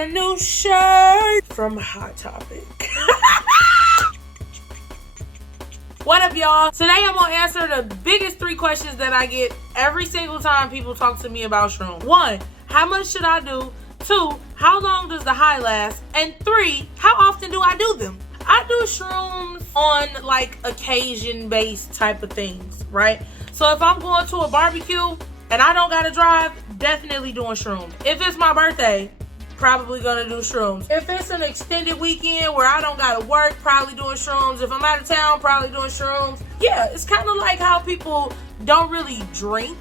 a new shirt from Hot Topic. What up, y'all? Today I'm gonna answer the biggest 3 questions that I get every single time people talk to me about shrooms. 1, how much should I do? 2, how long does the high last? And 3, how often do I do them? I do shrooms on like occasion-based type of things, right? So if I'm going to a barbecue and I don't gotta drive, definitely doing shrooms. If it's my birthday, probably gonna do shrooms. If it's an extended weekend where I don't gotta work, probably doing shrooms. If I'm out of town, probably doing shrooms. Yeah, it's kind of like how people don't really drink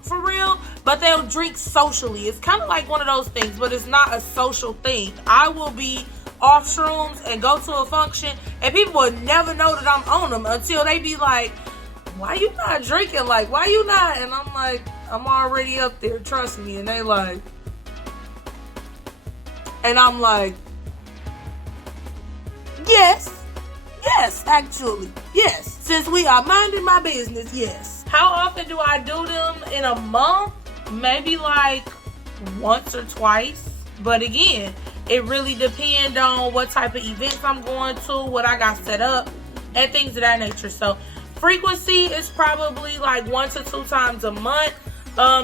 for real, but they'll drink socially. It's kind of like one of those things, but it's not a social thing. I will be off shrooms and go to a function, and people will never know that I'm on them until they be like, why you not drinking? Like, why you not? And I'm like, I'm already up there, trust me. And they like, and I'm like, yes, actually, yes. Since we are minding my business, yes. How often do I do them in a month? Maybe like once or twice. But again, it really depends on what type of events I'm going to, what I got set up, and things of that nature. So frequency is probably like 1 to 2 times a month.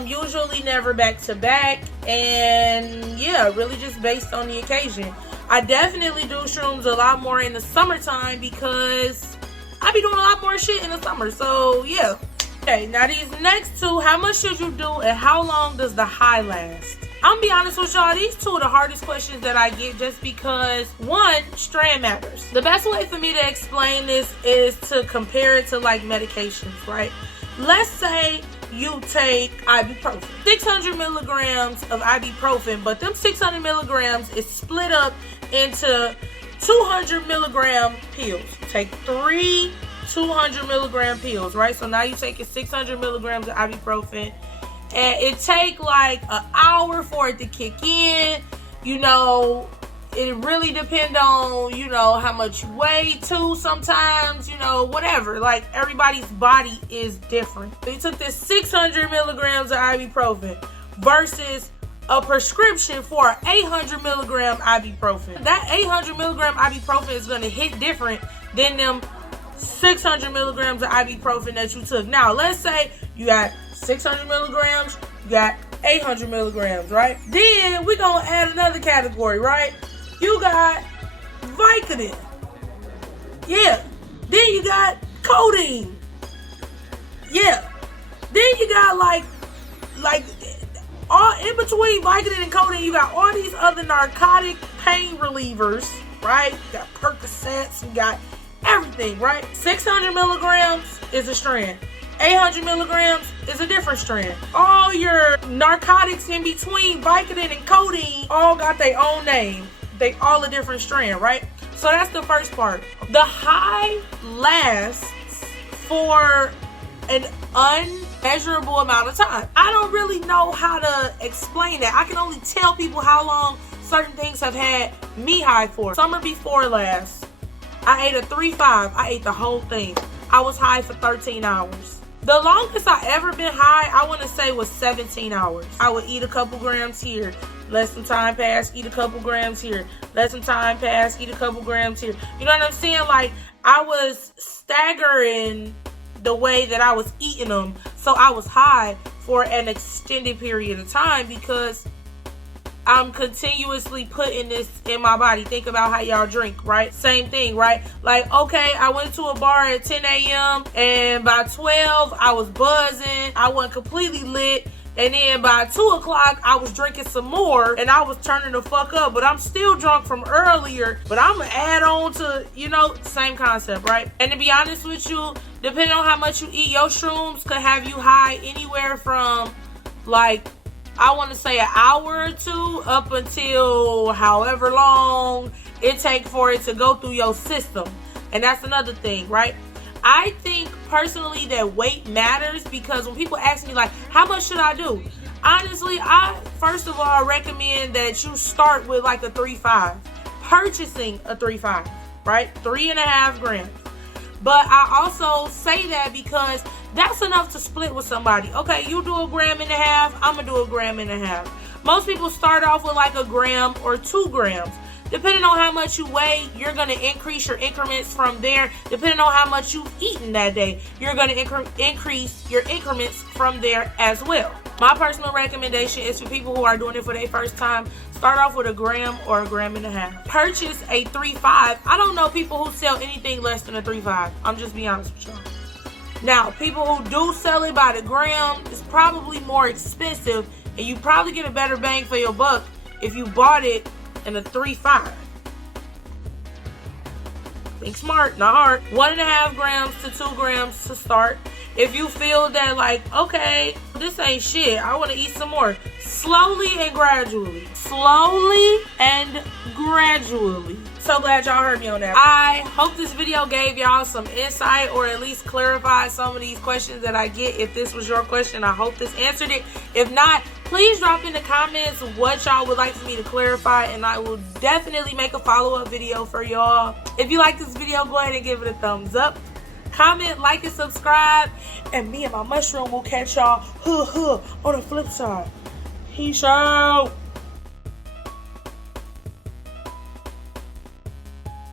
Usually never back to back, and yeah, really just based on the occasion. I definitely do shrooms a lot more in the summertime because I be doing a lot more shit in the summer, so yeah. Okay, now these next 2, how much should you do and how long does the high last? I'm gonna be honest with y'all, these 2 are the hardest questions that I get just because 1, strand matters. The best way for me to explain this is to compare it to like medications, right? Let's say you take ibuprofen, 600 milligrams of ibuprofen, but them 600 milligrams is split up into 200 milligram pills. You take 3 200 milligram pills, right? So now you taking 600 milligrams of ibuprofen, and it take like an hour for it to kick in. You know, it really depends on, you know, how much you weigh too sometimes, you know, whatever. Like, everybody's body is different. So you took this 600 milligrams of ibuprofen versus a prescription for 800 milligram ibuprofen. That 800 milligram ibuprofen is going to hit different than them 600 milligrams of ibuprofen that you took. Now, let's say you got 600 milligrams, you got 800 milligrams, right? Then we're going to add another category, right? You got Vicodin. Yeah. Then you got codeine. Yeah. Then you got like all in between Vicodin and codeine, you got all these other narcotic pain relievers, right? You got Percocets, you got everything, right? 600 milligrams is a strand. 800 milligrams is a different strand. All your narcotics in between Vicodin and codeine all got their own name. They all a different strand, right? So that's the first part. The high lasts for an unmeasurable amount of time. I don't really know how to explain that. I can only tell people how long certain things have had me high for. Summer before last, I ate a 3-5. I ate the whole thing. I was high for 13 hours. The longest I ever been high, I want to say, was 17 hours. I would eat a couple grams here, let some time pass, eat a couple grams here, let some time pass, eat a couple grams here. You know what I'm saying? Like, I was staggering the way that I was eating them, so I was high for an extended period of time because I'm continuously putting this in my body. Think about how y'all drink, right? Same thing, right? Like, okay, I went to a bar at 10 a.m. and by 12, I was buzzing. I wasn't completely lit. And then by 2 o'clock, I was drinking some more and I was turning the fuck up. But I'm still drunk from earlier. But I'm going to add on to, you know, same concept, right? And to be honest with you, depending on how much you eat, your shrooms could have you high anywhere from, like, I want to say an hour or 2 up until however long it takes for it to go through your system. And that's another thing, right? I think personally that weight matters because when people ask me like, how much should I do? Honestly, I first of all recommend that you start with like a 3-5. Purchasing a 3-5, right? 3.5 grams. But I also say that because that's enough to split with somebody. Okay, you do 1.5 grams, I'm gonna do 1.5 grams. Most people start off with like a gram or 2 grams. Depending on how much you weigh, you're going to increase your increments from there. Depending on how much you've eaten that day, you're going to increase your increments from there as well. My personal recommendation is for people who are doing it for their first time, start off with a gram or a gram and a half. Purchase a 3.5. I don't know people who sell anything less than a 3.5. I'm just being honest with y'all. Now, people who do sell it by the gram, it's probably more expensive, and you probably get a better bang for your buck if you bought it in a 3.5. Think smart, not hard. 1.5 grams to 2 grams to start. If you feel that like, okay, this ain't shit, I want to eat some more. Slowly and gradually. Slowly and gradually. So glad y'all heard me on that. I hope this video gave y'all some insight or at least clarified some of these questions that I get. If this was your question, I hope this answered it. If not, please drop in the comments what y'all would like for me to clarify, and I will definitely make a follow-up video for y'all. If you like this video, go ahead and give it a thumbs up. Comment, like, and subscribe. And me and my mushroom will catch y'all on the flip side. Peace out.